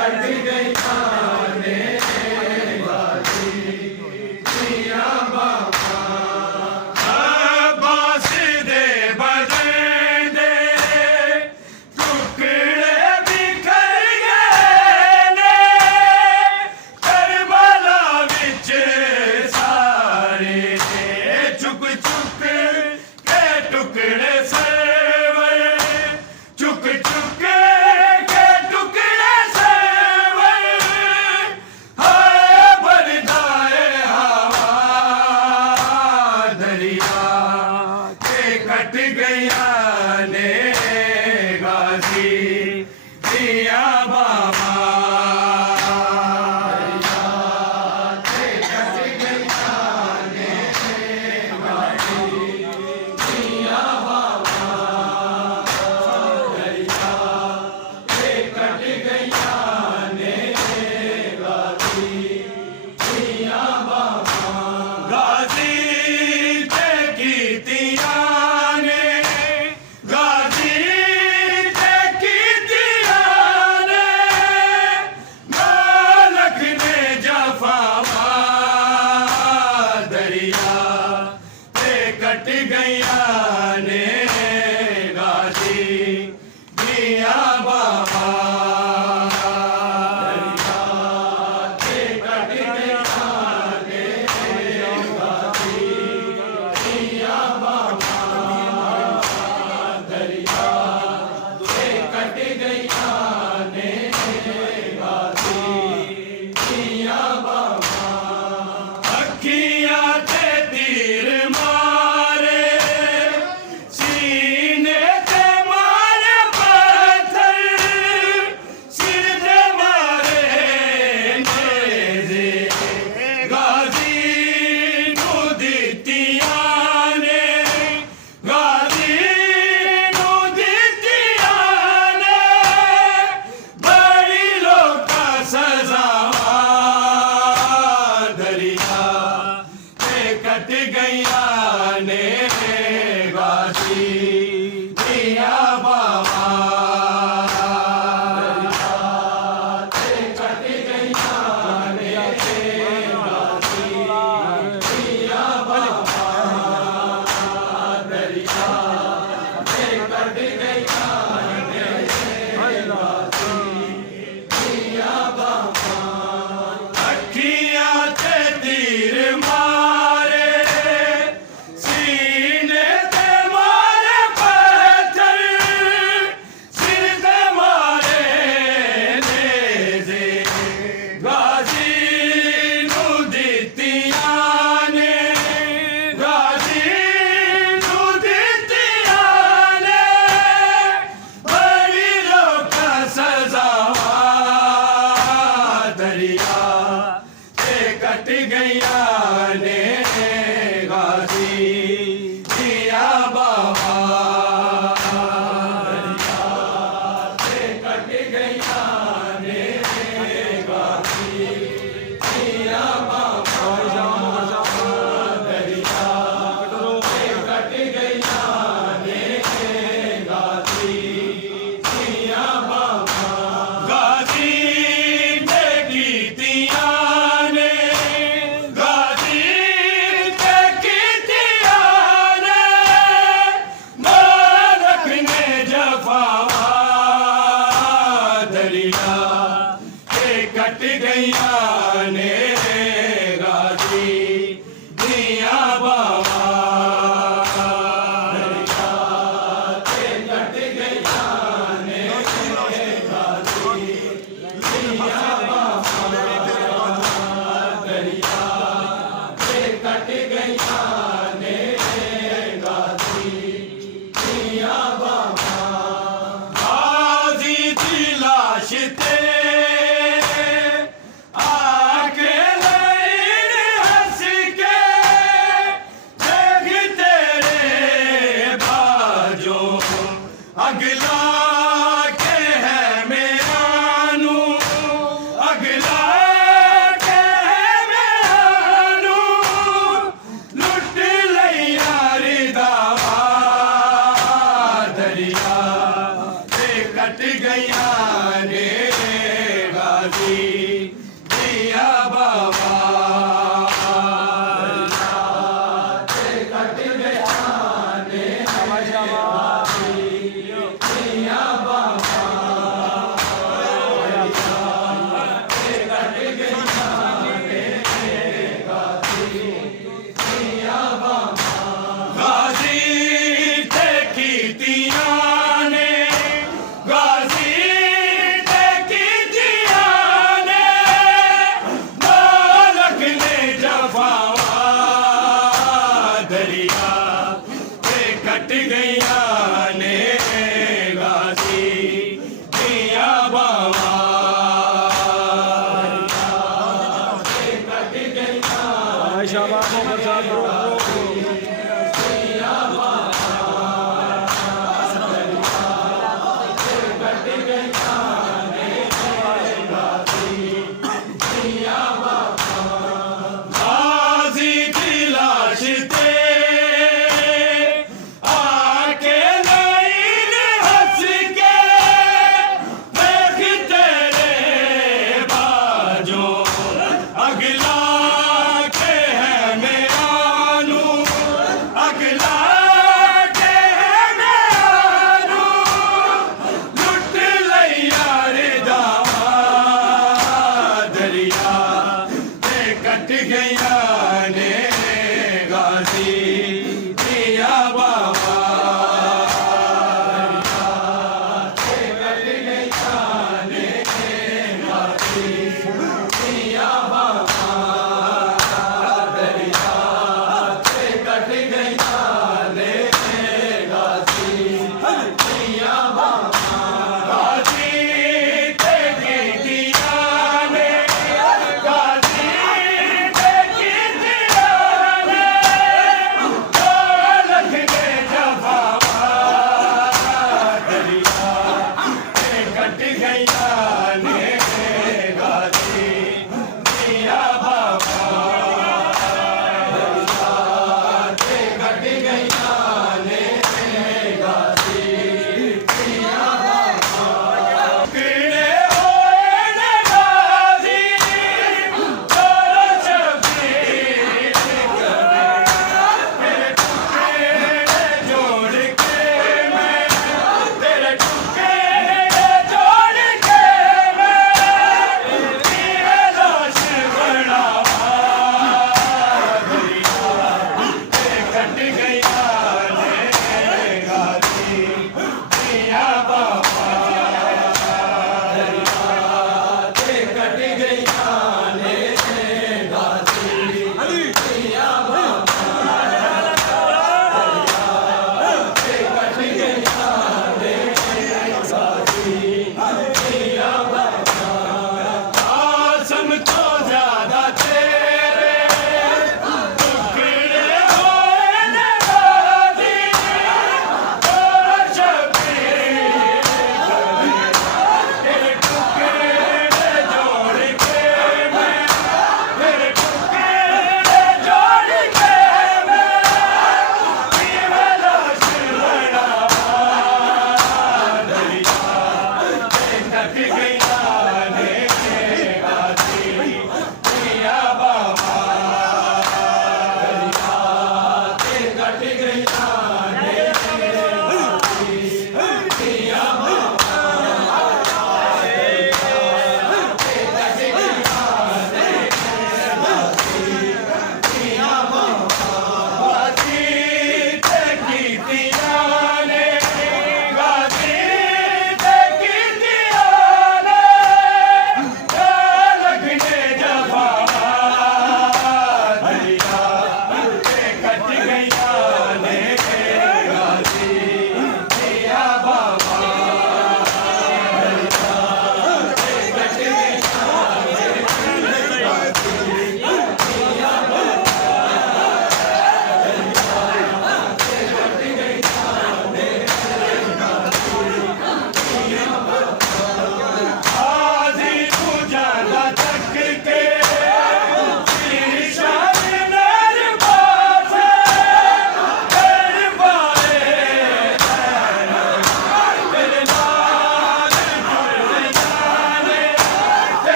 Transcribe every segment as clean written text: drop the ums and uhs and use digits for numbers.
cut गई आने वाली मिया बाबा अब्बास दे बदन दे टुकड़े बिखर गए ने करबला विच सारे दे चुक चुक के टुकड़े सरवर चुक चुक के टुकड़े सरवर हाय बरदाए हवा दरिया के कट गया ने गाजी मिया बाबा गाजी ते कीतिया ने गाजी ते कीतिया ने मालक ने जफावा दरिया ते कट गया ने गाजी मिया बाबा अखियां ते तीर मारे सीने ते मारे पत्थर सिर ते मारे नेज़े गाजी नू दित्तियां ने गाजी नू दित्तियां ने बड़ी लोका सजावा दरिया ते कट गया ने गाजी मिया बाबा ते कट गया ने गाजी मिया बाबा दरिया ते कट गया ने गाजी मिया बाबा अखियां ते तीर मारे सीने ते मारे पत्थर सिर ते मारे नेज़े गाजी नू दित्तियां ने गाजी नू दित्तियां ने बड़ी लोका सजावा दरिया ते कट गया ने गाजी मिया बाबा दरिया ते कट गया ने गाजी मिया बाबा दरिया ते कट गया ने गाजी मिया बाबा गाजी ते कीतियां ने गाजी ते कीतियां ने मालक ने जफावा दरिया ते कट गया ने गाजी मिया बाबा दरिया ते कट गया ने गाजी मिया बाबा दरिया ते कट गया ने गाजी मिया बाबा गाजी दी लाश ते आके लैन हंस के देख तेरे बाजो अगला के है मेरा नू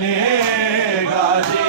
ने गाजी